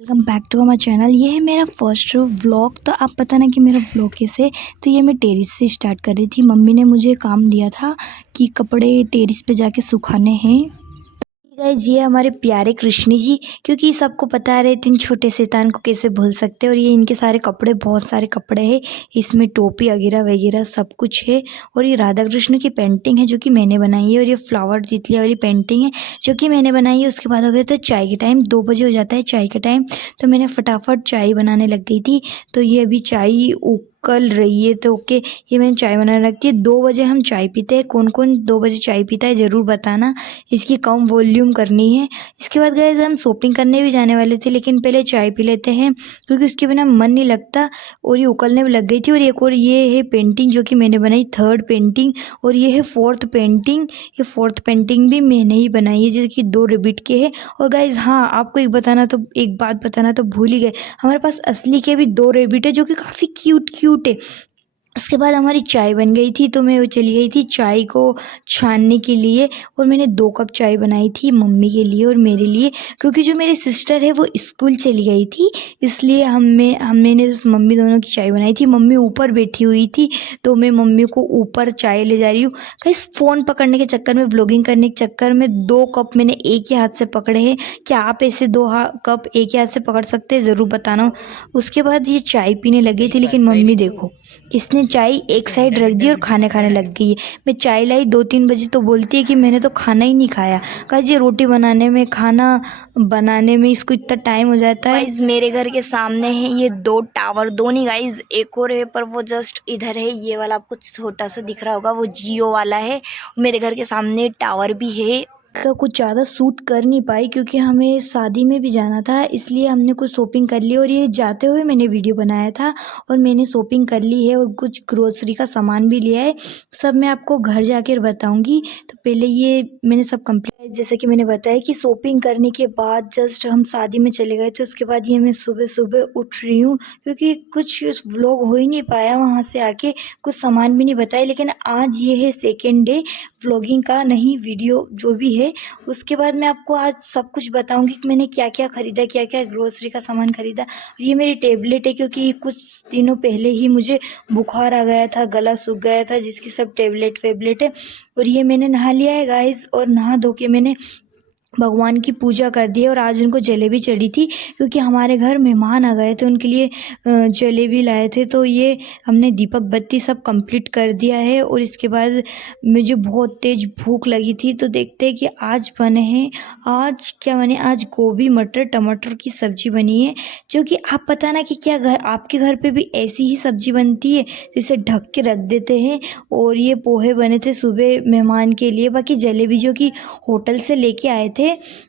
Welcome back to my channel. ये है मेरा फर्स्ट व्लॉग। तो आप पता ना कि मेरा व्लॉग कैसे। तो ये मैं टेरेस से स्टार्ट कर रही थी। मम्मी ने मुझे काम दिया था कि कपड़े टेरेस पे जाके सुखाने हैं। गाइज ये हमारे प्यारे कृष्ण जी, क्योंकि सबको पता रहे थे छोटे शैतान को कैसे भूल सकते हैं। और ये इनके सारे कपड़े, बहुत सारे कपड़े हैं, इसमें टोपी वगैरह वगैरह सब कुछ है। और ये राधा कृष्ण की पेंटिंग है जो कि मैंने बनाई है। और ये फ्लावर तितलियाँ वाली पेंटिंग है जो कि मैंने बनाई है। उसके बाद हो गया तो चाय के टाइम 2 बजे हो जाता है चाय का टाइम। तो मैंने फटाफट चाय बनाने लग गई थी। तो ये अभी चाय उकल रही है। तो ओके, ये मैंने चाय बनाने रखती है। 2 बजे हम चाय पीते हैं। कौन कौन 2 बजे चाय पीता है ज़रूर बताना। इसकी कम वॉल्यूम करनी है। इसके बाद गाइस हम शॉपिंग करने भी जाने वाले थे, लेकिन पहले चाय पी लेते हैं क्योंकि उसके बिना मन नहीं लगता। और ये उकलने में लग गई थी। और एक और ये है पेंटिंग जो कि मैंने बनाई, 3rd पेंटिंग। और ये है 4th पेंटिंग। ये 4th पेंटिंग भी मैंने ही बनाई है, जो कि 2 रेबिट के है। और गाइज हाँ, आपको एक बात बताना तो भूल ही गए, हमारे पास असली के भी 2 रेबिट है जो कि काफ़ी क्यूट क्यूट है। उसके बाद हमारी चाय बन गई थी, तो मैं चली गई थी चाय को छानने के लिए। और मैंने 2 कप चाय बनाई थी मम्मी के लिए और मेरे लिए, क्योंकि जो मेरी सिस्टर है वो स्कूल चली गई थी, इसलिए मैंने उस मम्मी दोनों की चाय बनाई थी। मम्मी ऊपर बैठी हुई थी, तो मैं मम्मी को ऊपर चाय ले जा रही हूँ। कहीं फ़ोन पकड़ने के चक्कर में, व्लॉगिंग करने के चक्कर में 2 कप मैंने एक ही हाथ से पकड़े हैं। क्या आप ऐसे 2 कप एक ही हाथ से पकड़ सकते हैं? ज़रूर बताना। उसके बाद ये चाय पीने लगी थी, लेकिन मम्मी देखो, इसने चाय एक साइड रख दी और खाने लग गई है। मैं चाय लाई 2-3 बजे तो बोलती है कि मैंने तो खाना ही नहीं खाया। गाइस ये रोटी बनाने में, खाना बनाने में इसको इतना टाइम हो जाता है। गाइस मेरे घर के सामने है ये 2 टावर, 2 नहीं गाइस, एक और है, पर वो जस्ट इधर है। ये वाला आपको छोटा सा दिख रहा होगा, वो जियो वाला है। मेरे घर के सामने टावर भी है। तो कुछ ज़्यादा सूट कर नहीं पाई क्योंकि हमें शादी में भी जाना था, इसलिए हमने कुछ शॉपिंग कर ली। और ये जाते हुए मैंने वीडियो बनाया था और मैंने शॉपिंग कर ली है और कुछ ग्रोसरी का सामान भी लिया है। सब मैं आपको घर जाकर बताऊंगी। तो पहले ये मैंने सब कंप्लीट, जैसे कि मैंने बताया कि शॉपिंग करने के बाद जस्ट हम शादी में चले गए थे। उसके बाद ये मैं सुबह सुबह उठ रही हूँ क्योंकि कुछ व्लॉग हो ही नहीं पाया वहाँ से आके, कुछ सामान भी नहीं बताए। लेकिन आज ये है सेकेंड डे व्लॉगिंग का, नहीं वीडियो जो भी है। उसके बाद मैं आपको आज सब कुछ बताऊंगी कि मैंने क्या क्या खरीदा, क्या क्या ग्रोसरी का सामान खरीदा। ये मेरी टेबलेट है क्योंकि कुछ दिनों पहले ही मुझे बुखार आ गया था, गला सूख गया था, जिसकी सब टेबलेट वेबलेट है। और ये मैंने नहा लिया है गाइस, और नहा धो के मैंने भगवान की पूजा कर दी है। और आज उनको जलेबी चढ़ी थी क्योंकि हमारे घर मेहमान आ गए थे, उनके लिए जलेबी लाए थे। तो ये हमने दीपक बत्ती सब कंप्लीट कर दिया है। और इसके बाद मुझे बहुत तेज़ भूख लगी थी, तो देखते हैं कि आज बने हैं, आज क्या बने। आज गोभी मटर टमाटर की सब्जी बनी है, जो कि आप पता ना कि क्या आपके घर पे भी ऐसी ही सब्जी बनती है जिसे ढक के रख देते हैं। और ये पोहे बने थे सुबह मेहमान के लिए। बाकी जलेबी जो कि होटल से लेके आए थे,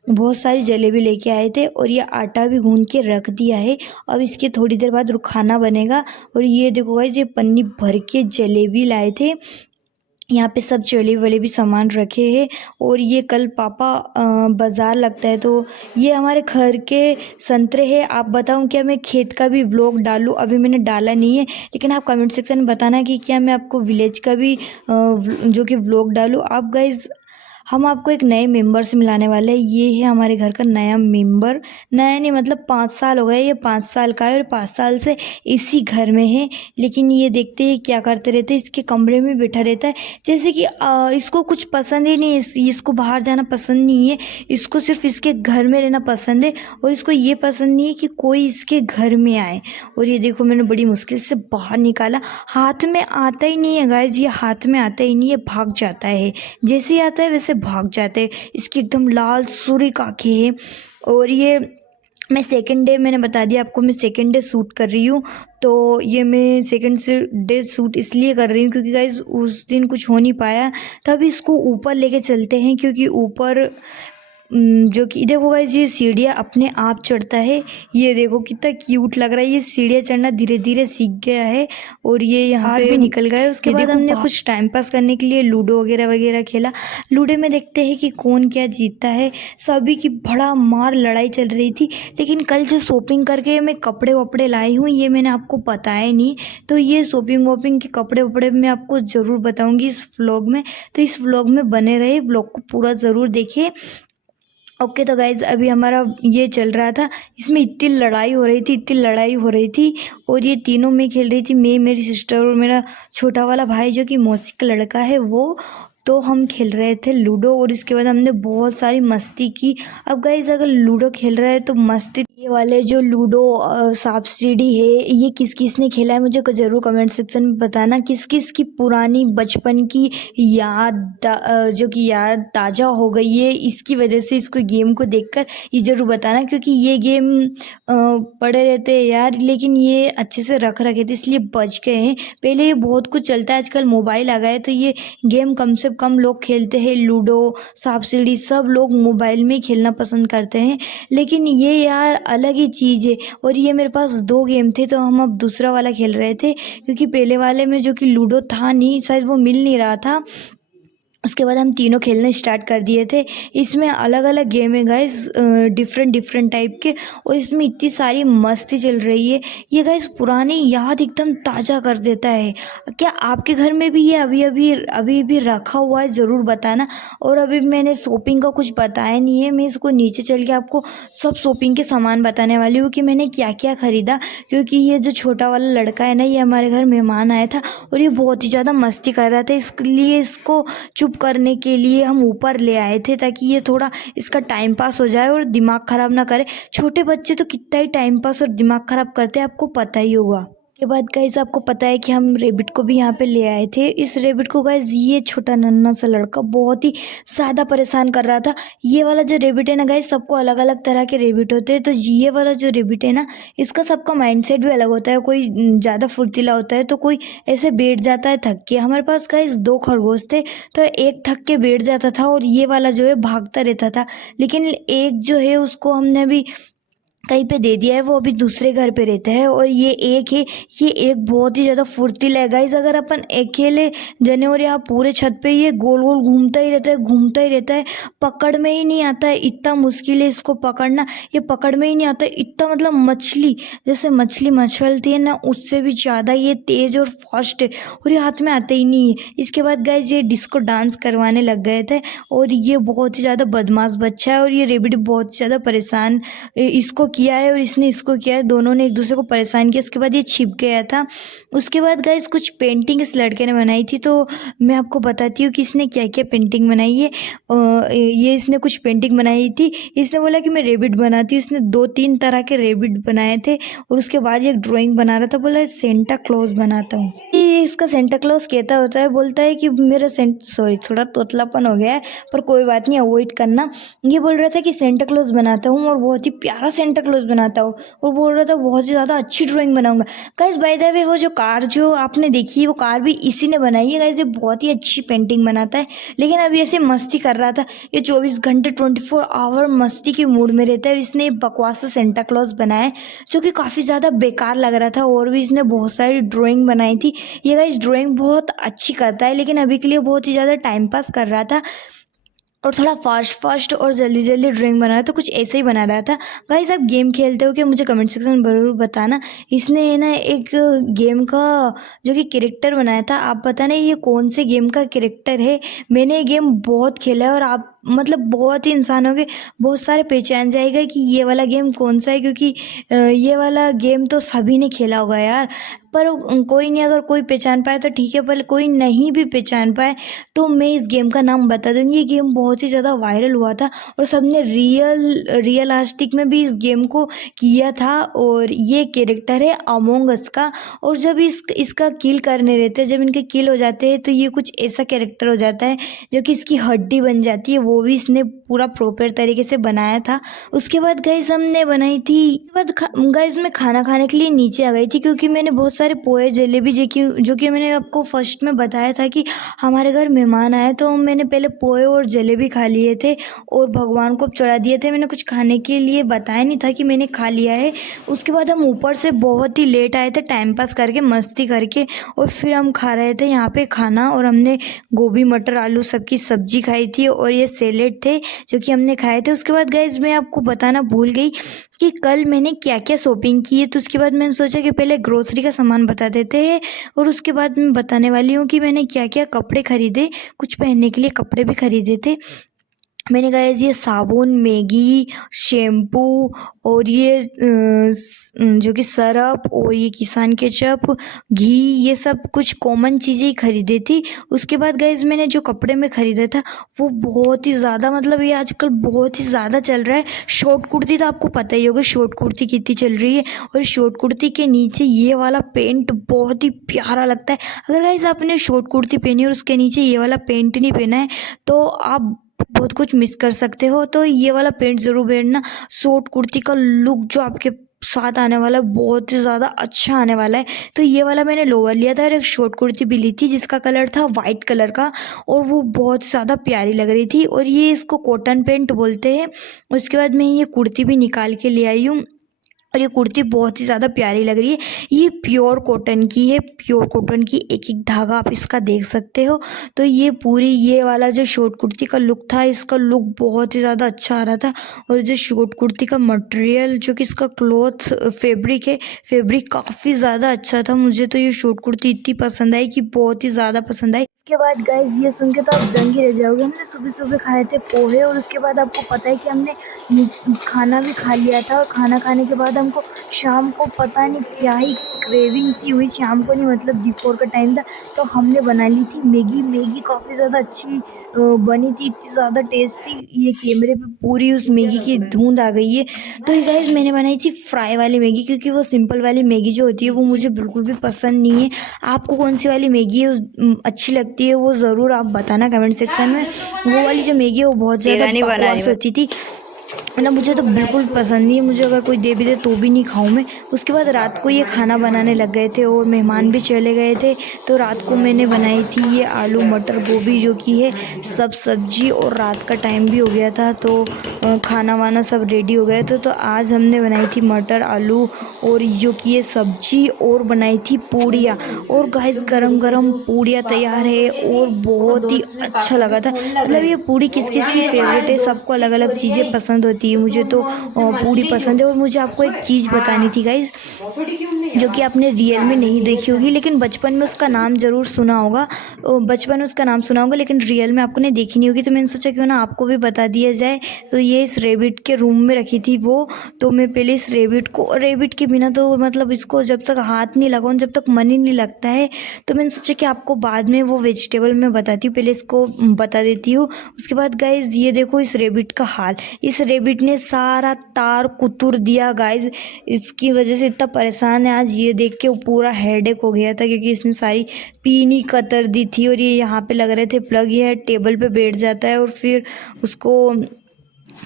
बहुत सारी जलेबी लेके आए थे। और ये आटा भी गूंद के रख दिया है। अब इसके थोड़ी देर बाद खाना बनेगा। और ये देखो गाइस, ये पन्नी भर के जलेबी लाए थे। यहाँ पे सब जलेबी वाले भी सामान रखे हैं। और ये कल पापा बाज़ार लगता है, तो ये हमारे घर के संतरे हैं। आप बताऊँ क्या मैं खेत का भी व्लॉग डालूँ? अभी मैंने डाला नहीं है, लेकिन आप कमेंट सेक्शन में बताना कि क्या मैं आपको विलेज का भी जो कि व्लॉग डालूँ। आप गाइज, हम आपको एक नए मेंबर से मिलाने वाले हैं। ये है हमारे घर का नया मेंबर। नया नहीं मतलब 5 साल हो गए, ये 5 साल का है और 5 साल से इसी घर में है। लेकिन ये देखते हैं क्या करते रहते हैं, इसके कमरे में बैठा रहता है। जैसे कि इसको कुछ पसंद ही नहीं है, इसको बाहर जाना पसंद नहीं है, इसको सिर्फ इसके घर में रहना पसंद है। और इसको ये पसंद नहीं है कि कोई इसके घर में आए। और ये देखो, मैंने बड़ी मुश्किल से बाहर निकाला। हाथ में आता ही नहीं है गाइज, ये हाथ में आता ही नहीं है, भाग जाता है। जैसे ही आता है वैसे भाग जाते हैं। इसकी एकदम लाल सुर्ख आँखें हैं। और ये मैं सेकंड डे, मैंने बता दिया आपको, मैं सेकंड डे शूट कर रही हूँ। तो ये मैं सेकंड डे शूट इसलिए कर रही हूँ क्योंकि गाइज उस दिन कुछ हो नहीं पाया। तब इसको ऊपर लेके चलते हैं, क्योंकि ऊपर जो कि देखो गाइस, ये सीढ़ियाँ अपने आप चढ़ता है। ये देखो कितना क्यूट लग रहा है, ये सीढ़ियाँ चढ़ना धीरे धीरे सीख गया है। और ये यहाँ पे भी निकल गया। उसके बाद हमने कुछ टाइम पास करने के लिए लूडो वगैरह वगैरह खेला। लूडो में देखते हैं कि कौन क्या जीतता है। सभी की बड़ा मार लड़ाई चल रही थी। लेकिन कल जो शॉपिंग करके मैं कपड़े वपड़े लाई हूँ, ये मैंने आपको बताया नहीं। तो ये शॉपिंग वॉपिंग के कपड़े वपड़े मैं आपको ज़रूर बताऊँगी इस व्लॉग में। तो इस व्लॉग में बने रहे, व्लॉग को पूरा ज़रूर देखिए। ओके, तो गाइज़ अभी हमारा ये चल रहा था, इसमें इतनी लड़ाई हो रही थी, इतनी लड़ाई हो रही थी, और ये तीनों मैं खेल रही थी, मैं, मेरी सिस्टर और मेरा छोटा वाला भाई जो कि मौसी का लड़का है वो। तो हम खेल रहे थे लूडो, और इसके बाद हमने बहुत सारी मस्ती की। अब गाइज़ अगर लूडो खेल रहे हैं तो मस्ती, ये वाले जो लूडो सांप सीढ़ी है, ये किस किस ने खेला है मुझे ज़रूर कमेंट सेक्शन में बताना। किस किस की पुरानी बचपन की जो कि याद ताज़ा हो गई है इसकी वजह से, इसको गेम को देखकर ये ज़रूर बताना, क्योंकि ये गेम पड़े रहते हैं यार, लेकिन ये अच्छे से रख रखे थे इसलिए बच गए हैं। पहले ये बहुत कुछ चलता है, आजकल मोबाइल आ गया है तो ये गेम कम से कम लोग खेलते हैं। लूडो, सांप सीढ़ी सब लोग मोबाइल में खेलना पसंद करते हैं, लेकिन ये यार अलग ही चीज़ है। और ये मेरे पास 2 गेम थे, तो हम अब दूसरा वाला खेल रहे थे, क्योंकि पहले वाले में जो कि लूडो था नहीं, शायद वो मिल नहीं रहा था। उसके बाद हम तीनों खेलने स्टार्ट कर दिए थे। इसमें अलग-अलग गेम है गाइस, डिफरेंट डिफरेंट टाइप के, और इसमें इतनी सारी मस्ती चल रही है। ये गाइस पुरानी याद एकदम ताज़ा कर देता है। क्या आपके घर में भी ये अभी भी रखा हुआ है? ज़रूर बताना। और अभी मैंने शॉपिंग का कुछ बताया नहीं है, मैं इसको नीचे चल के आपको सब शॉपिंग के सामान बताने वाली हूँ कि मैंने क्या-क्या खरीदा, क्योंकि ये जो छोटा वाला लड़का है ना, ये हमारे घर मेहमान आया था और ये बहुत ही ज़्यादा मस्ती कर रहा था, इसलिए इसको चुप करने के लिए हम ऊपर ले आए थे, ताकि ये थोड़ा इसका टाइम पास हो जाए और दिमाग ख़राब ना करे। छोटे बच्चे तो कितना ही टाइम पास और दिमाग ख़राब करते हैं, आपको पता ही होगा। के बाद गाइस आपको पता है कि हम रेबिट को भी यहाँ पे ले आए थे। इस रेबिट को गाइस ये छोटा नन्हा सा लड़का बहुत ही ज़्यादा परेशान कर रहा था। ये वाला जो रेबिट है ना गाइस, सबको अलग अलग तरह के रेबिट होते हैं, तो ये वाला जो रेबिट है ना, इसका सबका माइंडसेट भी अलग होता है। कोई ज़्यादा फुर्तीला होता है तो कोई ऐसे बैठ जाता है थक के। हमारे पास गाइस 2 खरगोश थे, तो एक थक के बैठ जाता था और ये वाला जो है भागता रहता था। लेकिन एक जो है उसको हमने अभी कहीं पे दे दिया है, वो अभी दूसरे घर पे रहता है। और ये एक है, ये एक बहुत ही ज़्यादा फुर्तीला है गाइस। अगर अपन अकेले जने और यहाँ पूरे छत पे ये गोल गोल घूमता ही रहता है, घूमता ही रहता है, पकड़ में ही नहीं आता है। इतना मुश्किल है इसको पकड़ना, ये पकड़ में ही नहीं आता है। इतना मतलब मछली, जैसे मछली मछलती है ना, उससे भी ज़्यादा ये तेज़ और फास्ट है, और ये हाथ में आते ही नहीं है। इसके बाद गाइस ये डिस्को डांस करवाने लग गए थे, और ये बहुत ही ज़्यादा बदमाश बच्चा है, और ये रेबिट बहुत ज़्यादा परेशान इसको किया है और इसने इसको किया है, दोनों ने एक दूसरे को परेशान किया। उसके बाद ये छिप गया था। उसके बाद गाइस कुछ पेंटिंग इस लड़के ने बनाई थी, तो मैं आपको बताती हूँ कि इसने क्या क्या पेंटिंग बनाई है। ये इसने कुछ पेंटिंग बनाई थी। इसने बोला कि मैं रेबिट बनाती हूँ, इसने 2-3 तरह के रेबिट बनाए थे, और उसके बाद ये एक ड्राइंग बना रहा था, बोला सेंटा क्लॉज बनाता हूँ। ये इसका सेंटा क्लॉज कहता होता है, बोलता है कि मेरा सॉरी थोड़ा तोतलापन हो गया है, पर कोई बात नहीं, अवॉइड करना। ये बोल रहा था कि सेंटा क्लॉज बनाता हूँ और बहुत ही प्यारा सेंटा क्लॉज बनाता हूँ, और बोल रहा था बहुत ही ज़्यादा अच्छी ड्राइंग बनाऊंगा। गाइस बाय द वे, वो जो कार जो आपने देखी है, वो कार भी इसी ने बनाई है गाइस। ये बहुत ही अच्छी पेंटिंग बनाता है, लेकिन अभी ऐसे मस्ती कर रहा था। ये 24 घंटे 24 आवर मस्ती के मूड में रहता है, और इसने बकवास सा सेंटा क्लॉज बनाया है जो कि काफ़ी ज़्यादा बेकार लग रहा था। और भी इसने बहुत सारी ड्राइंग बनाई थी। ये गाइस ड्राइंग बहुत अच्छी करता है, लेकिन अभी के लिए बहुत ही ज़्यादा टाइम पास कर रहा था, और थोड़ा फास्ट और जल्दी जल्दी ड्राइंग बना रहा था, कुछ ऐसे ही बना रहा था। गाइस आप गेम खेलते हो क्या? मुझे कमेंट सेक्शन में ज़रूर बताना। इसने है ना एक गेम का जो कि कैरेक्टर बनाया था, आप बताना ये कौन से गेम का कैरेक्टर है। मैंने ये गेम बहुत खेला है, और आप मतलब बहुत ही इंसान होंगे, बहुत सारे पहचान जाएगा कि ये वाला गेम कौन सा है, क्योंकि ये वाला गेम तो सभी ने खेला होगा यार। पर कोई नहीं, अगर कोई पहचान पाए तो ठीक है, पर कोई नहीं भी पहचान पाए तो मैं इस गेम का नाम बता दूँगी। ये गेम बहुत ही ज़्यादा वायरल हुआ था, और सबने रियलिस्टिक में भी इस गेम को किया था। और ये कैरेक्टर है अमोंग अस का, और जब इसका किल करने रहते हैं, जब इनके किल हो जाते हैं, तो ये कुछ ऐसा कैरेक्टर हो जाता है जो कि इसकी हड्डी बन जाती है। वो भी इसने पूरा प्रॉपर तरीके से बनाया था। उसके बाद गाइस हमने बनाई थी, गाइस मैं खाना खाने के लिए नीचे आ गई थी, क्योंकि मैंने बहुत सारे पोहे जलेबी जो कि मैंने आपको फर्स्ट में बताया था कि हमारे घर मेहमान आए, तो मैंने पहले पोहे और जलेबी खा लिए थे और भगवान को चढ़ा दिए थे। मैंने कुछ खाने के लिए बताया नहीं था कि मैंने खा लिया है। उसके बाद हम ऊपर से बहुत ही लेट आए थे, टाइम पास करके मस्ती करके, और फिर हम खा रहे थे यहाँ पे खाना, और हमने गोभी मटर आलू सबकी सब्जी खाई थी, और ये सैलेड थे जो कि हमने खाए थे। उसके बाद गाइस मैं आपको बताना भूल गई कि कल मैंने क्या क्या शॉपिंग की है, तो उसके बाद मैंने सोचा कि पहले ग्रोसरी का सामान बता देते हैं, और उसके बाद मैं बताने वाली हूँ कि मैंने क्या क्या कपड़े खरीदे, कुछ पहनने के लिए कपड़े भी खरीदे थे। मैंने गाइस ये साबुन, मैगी, शैम्पू और ये जो कि सरफ और ये किसान केचप, घी, ये सब कुछ कॉमन चीज़ें ही खरीदी थी। उसके बाद गाइस मैंने जो कपड़े में खरीदा था वो बहुत ही ज़्यादा, मतलब ये आजकल बहुत ही ज़्यादा चल रहा है। शॉर्ट कुर्ती तो आपको पता ही होगा शॉर्ट कुर्ती कितनी चल रही है, और शॉर्ट कुर्ती के नीचे ये वाला पैंट बहुत ही प्यारा लगता है। अगर गाइस आपने शॉर्ट कुर्ती पहनी और उसके नीचे ये वाला पैंट नहीं पहना है तो आप बहुत कुछ मिस कर सकते हो। तो ये वाला पैंट ज़रूर पहनना। शॉर्ट कुर्ती का लुक जो आपके साथ आने वाला है बहुत ही ज़्यादा अच्छा आने वाला है। तो ये वाला मैंने लोअर लिया था और एक शॉर्ट कुर्ती भी ली थी जिसका कलर था वाइट कलर का, और वो बहुत ज़्यादा प्यारी लग रही थी, और ये इसको कॉटन पैंट बोलते हैं। उसके बाद मैं ये कुर्ती भी निकाल के ले आई हूँ, और ये कुर्ती बहुत ही ज़्यादा प्यारी लग रही है। ये प्योर कॉटन की है, प्योर कॉटन की एक एक धागा आप इसका देख सकते हो। तो ये पूरी ये वाला जो शॉर्ट कुर्ती का लुक था, इसका लुक बहुत ही ज़्यादा अच्छा आ रहा था। और जो शॉर्ट कुर्ती का मटेरियल जो कि इसका क्लॉथ फैब्रिक है, फैब्रिक काफ़ी ज़्यादा अच्छा था। मुझे तो ये शॉर्ट कुर्ती इतनी पसंद आई कि बहुत ही ज़्यादा पसंद आई। उसके बाद गाइस ये सुन के तो आप दंग ही रह जाओगे। हमने सुबह सुबह खाए थे पोहे, और उसके बाद आपको पता है कि हमने खाना भी खा लिया था, और खाना खाने के बाद हमको शाम को पता नहीं क्या ही क्रेविंग सी हुई। शाम को नहीं, मतलब बिफोर का टाइम था, तो हमने बना ली थी मैगी। मैगी काफ़ी ज़्यादा अच्छी बनी थी, इतनी ज़्यादा टेस्टी। ये कैमरे पे पूरी उस मैगी की धुंध आ गई है। तो ये गाइस मैंने बनाई थी फ्राई वाली मैगी, क्योंकि वो सिंपल वाली मैगी जो होती है वो मुझे बिल्कुल भी पसंद नहीं है। आपको कौन सी वाली मैगी है अच्छी लगती है वो ज़रूर आप बताना कमेंट सेक्शन में। वो वाली जो मैगी है वो बहुत ज़्यादा बकवास होती थी, मतलब मुझे तो बिल्कुल पसंद नहीं है। मुझे अगर कोई दे भी दे तो भी नहीं खाऊं मैं। उसके बाद रात को ये खाना बनाने लग गए थे और मेहमान भी चले गए थे, तो रात को मैंने बनाई थी ये आलू मटर गोभी जो कि है सब सब्जी, और रात का टाइम भी हो गया था तो खाना वाना सब रेडी हो गया था। तो आज हमने बनाई थी मटर आलू और जो कि ये सब्जी, और बनाई थी पूड़ियाँ। और गाइस गरम गरम पूड़ियाँ तैयार है और बहुत ही अच्छा लगा था। मतलब ये पूड़ी किस किस की फेवरेट है, सबको अलग अलग चीज़ें पसंद होती है। मुझे तो पूड़ी पसंद है। और मुझे आपको एक चीज़ बतानी थी गाइस, जो कि आपने रियल में नहीं देखी होगी, लेकिन बचपन में उसका नाम ज़रूर सुना होगा। बचपन में उसका नाम सुना होगा लेकिन रियल में आपने देखी नहीं होगी। तो मैंने सोचा क्यों ना आपको भी बता दिया जाए। तो ये इस रेबिट के रूम में रखी थी वो। तो मैं पहले इस रेबिट को, रेबिट के बिना तो मतलब इसको जब तक हाथ नहीं लगाऊं, जब तक मन ही नहीं लगता है। तो मैंने सोचा कि आपको बाद में वो वेजिटेबल मैं बताती हूँ, पहले इसको बता देती हूँ। उसके बाद गाइज ये देखो इस रेबिट का हाल। इस रेबिट ने सारा तार कुतुर दिया गाइज। इसकी वजह से इतना परेशान है आज, ये देख के वो पूरा हेडेक हो गया था, क्योंकि इसने सारी पीनी कतर दी थी। और ये यहाँ पे लग रहे थे प्लग, ये टेबल पे बैठ जाता है और फिर उसको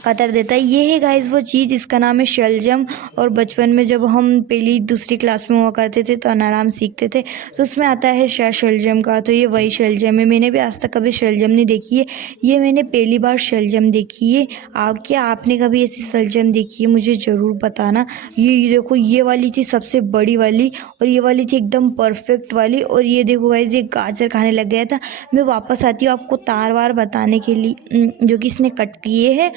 कतर देता है। ये है गाइज वो चीज़, इसका नाम है शलजम। और बचपन में जब हम पहली दूसरी क्लास में हुआ करते थे तो अनाराम सीखते थे, तो उसमें आता है शलजम का। तो ये वही शलजम है। मैंने भी आज तक कभी शलजम नहीं देखी है, ये मैंने पहली बार शलजम देखी है। क्या आपने कभी ऐसी शलजम देखी है? मुझे ज़रूर बताना। ये देखो ये वाली थी सबसे बड़ी वाली, और ये वाली थी एकदम परफेक्ट वाली। और ये देखो गाइज ये गाजर खाने लग गया था। मैं वापस आती हूँ आपको तार वार बताने के लिए जो कि इसने कट किए हैं।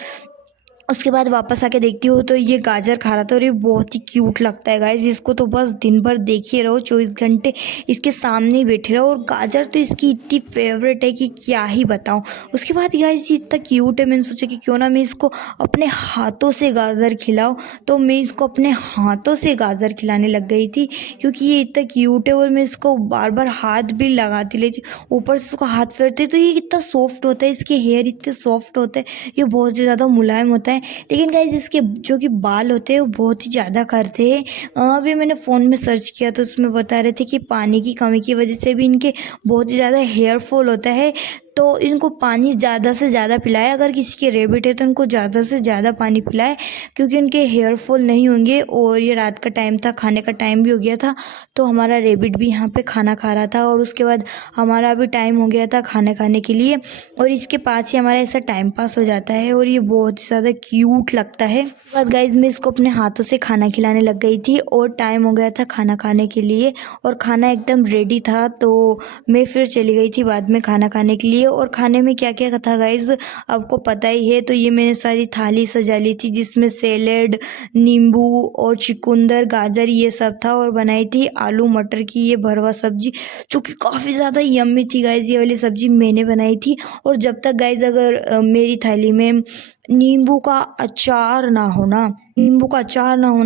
उसके बाद वापस आके देखती हूँ तो ये गाजर खा रहा था, और ये बहुत ही क्यूट लगता है गाइस। इसको तो बस दिन भर देखिए रहो, 24 घंटे इसके सामने ही बैठे रहो। और गाजर तो इसकी इतनी फेवरेट है कि क्या ही बताऊँ। उसके बाद गाइस ये इतना क्यूट है, मैंने सोचा कि क्यों ना मैं इसको अपने हाथों से गाजर खिलाऊँ। तो मैं इसको अपने हाथों से गाजर खिलाने लग गई थी, क्योंकि ये इतना क्यूट है। और मैं इसको बार बार हाथ भी लगाती लेती, ऊपर से इसको हाथ फेरते तो ये कितना सॉफ्ट होता है, इसके हेयर इतने सॉफ्ट होते हैं, ये बहुत ही ज़्यादा मुलायम होता है। लेकिन गाइज इसके जो कि बाल होते हैं वो बहुत ही ज़्यादा करते हैं। अभी मैंने फ़ोन में सर्च किया तो उसमें बता रहे थे कि पानी की कमी की वजह से भी इनके बहुत ही ज़्यादा हेयर फॉल होता है। तो इनको पानी ज़्यादा से ज़्यादा पिलाए। अगर किसी के रेबिट है तो इनको ज़्यादा से ज़्यादा पानी पिलाए, क्योंकि उनके हेयर फॉल नहीं होंगे। और ये रात का टाइम था, खाने का टाइम भी हो गया था, तो हमारा रेबिट भी यहाँ पे खाना खा रहा था। और उसके बाद हमारा भी टाइम हो गया था खाना खाने के लिए, और इसके पास ही हमारा ऐसा टाइम पास हो जाता है। और ये बहुत ही ज़्यादा क्यूट लगता है। उसके बाद गाइज मैं इसको अपने हाथों से खाना खिलाने लग गई थी, और टाइम हो गया था खाना खाने के लिए, और खाना एकदम रेडी था। तो मैं फिर चली गई थी बाद में खाना खाने के लिए। और खाने में क्या-क्या था गाइज़ आपको पता ही है। तो ये मैंने सारी थाली सजा ली थी जिसमें सैलेड, नींबू और चुकंदर, गाजर ये सब था और बनाई थी आलू मटर की ये भरवा सब्ज़ी जो कि काफ़ी ज़्यादा यम्मी थी गाइज़। ये वाली सब्ज़ी मैंने बनाई थी और जब तक गाइज़ अगर मेरी थाली में नींबू का अचार ना हो ना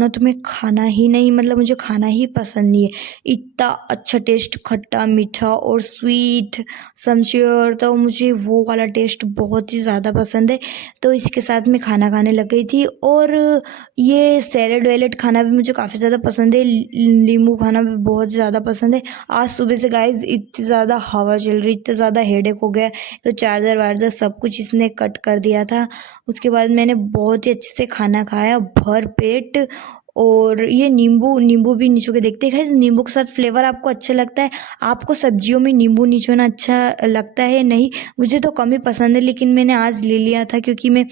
तो मैं खाना ही नहीं, मतलब मुझे खाना ही पसंद नहीं है। इतना अच्छा टेस्ट, खट्टा, मीठा और स्वीट समझिए, तो मुझे वो वाला टेस्ट बहुत ही ज़्यादा पसंद है। तो इसके साथ मैं खाना खाने लग गई थी और ये सैलेड वैलेड खाना भी मुझे काफ़ी ज़्यादा पसंद है, नींबू खाना भी बहुत ज़्यादा पसंद है। आज सुबह से गाइज़ इतनी ज़्यादा हवा चल रही, इतना ज़्यादा हेडेक हो गया, तो चार्जर वार्जर सब कुछ इसने कट कर दिया था। उसके बाद मैंने बहुत ही अच्छे से खाना खाया भर पेट और ये नींबू भी निचो के देखते हैं गाइस, नींबू के साथ फ्लेवर आपको अच्छा लगता है? आपको सब्जियों में नींबू निचोना अच्छा लगता है? नहीं, मुझे तो कम ही पसंद है, लेकिन मैंने आज ले लिया था क्योंकि मैं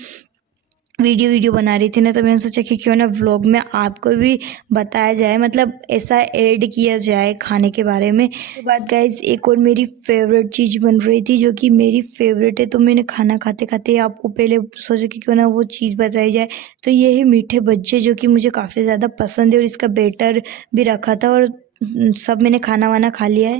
वीडियो बना रही थी ना, तो मैंने सोचा कि क्यों ना व्लॉग में आपको भी बताया जाए, मतलब ऐसा ऐड किया जाए खाने के बारे में। उसके बाद गाइज एक और मेरी फेवरेट चीज़ बन रही थी जो कि मेरी फेवरेट है, तो मैंने खाना खाते खाते आपको पहले सोचा कि क्यों ना वो चीज़ बताई जाए। तो ये है मीठे भज्जे जो कि मुझे काफ़ी ज़्यादा पसंद है और इसका बैटर भी रखा था और सब मैंने खाना वाना खा लिया है।